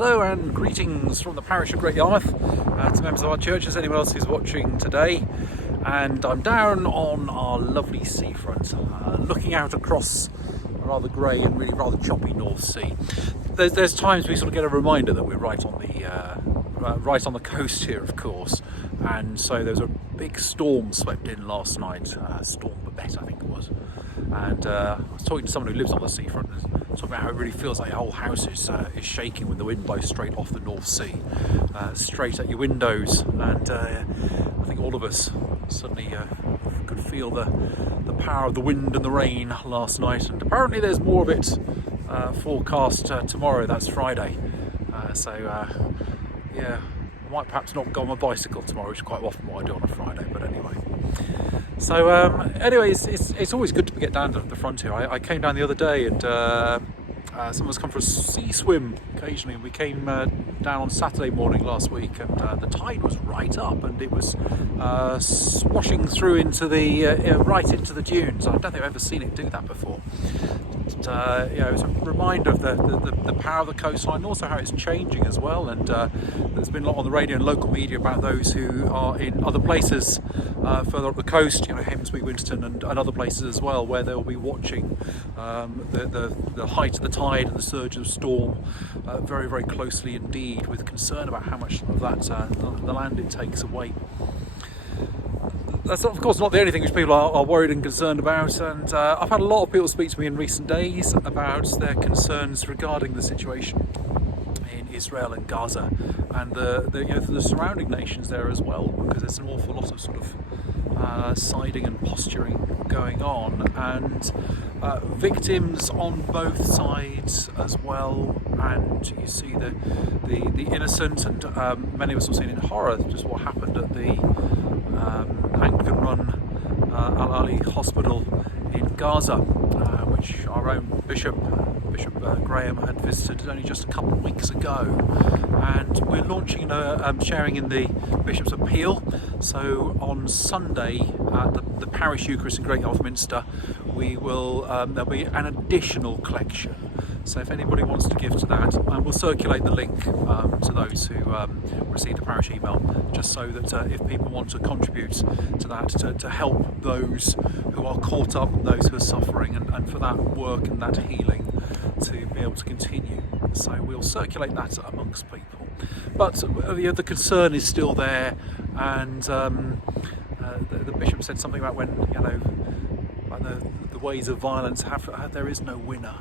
Hello and greetings from the parish of Great Yarmouth to members of our church, as anyone else who's watching today. And I'm down on our lovely seafront, looking out across a rather grey and really rather choppy North Sea. There's times we sort of get a reminder that we're right on the coast here, of course. And so there was a big storm swept in last night, Storm Babette I think it was. And I was talking to someone who lives on the seafront, and talking about how it really feels like your whole house is shaking when the wind blows straight off the North Sea, straight at your windows. And I think all of us suddenly could feel the power of the wind and the rain last night. And apparently there's more of it forecast tomorrow. That's Friday. Yeah, I might perhaps not go on my bicycle tomorrow, which is quite often what I do on a Friday, but anyway. So anyways, it's always good to get down to the front here. I came down the other day and some of us come for a sea swim occasionally, and we came down on Saturday morning last week, and the tide was right up and it was swashing through into the right into the dunes. I don't think I've ever seen it do that before. It was a reminder of the power of the coastline, and also how it's changing as well. And there's been a lot on the radio and local media about those who are in other places further up the coast, Hemsby, Winterton and other places as well, where they'll be watching the height of the tide and the surge of the storm very, very closely indeed, with concern about how much of that the land it takes away. That's of course not the only thing which people are worried and concerned about, and I've had a lot of people speak to me in recent days about their concerns regarding the situation in Israel and Gaza and the surrounding nations there as well, because there's an awful lot of sort of siding and posturing going on, and victims on both sides as well. And you see the innocent, and many of us have seen in horror just what happened at the Anglican-run Al-Ali Hospital in Gaza, which our own Bishop Graham had visited only just a couple of weeks ago. And we're launching sharing in the Bishop's Appeal. So on Sunday at the Parish Eucharist in Great Yarmouth Minster, we will there'll be an additional collection. So if anybody wants to give to that, we'll circulate the link to those who receive the parish email, just so that if people want to contribute to that, to help those who are caught up, those who are suffering, and for that work and that healing to be able to continue. So we'll circulate that amongst people. But the concern is still there, and the Bishop said something about when the ways of violence there is no winner.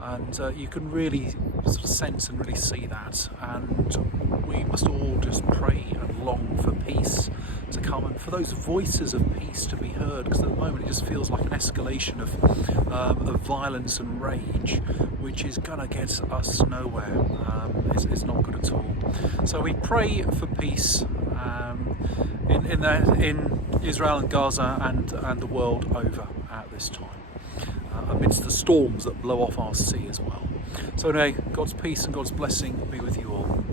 And you can really sort of sense and really see that, and we must all just pray and long for peace to come, and for those voices of peace to be heard, because at the moment it just feels like an escalation of violence and rage, which is going to get us nowhere. It's not good at all. So we pray for peace in Israel and Gaza and the world over at this time, amidst the storms that blow off our sea as well. So anyway, God's peace and God's blessing be with you all.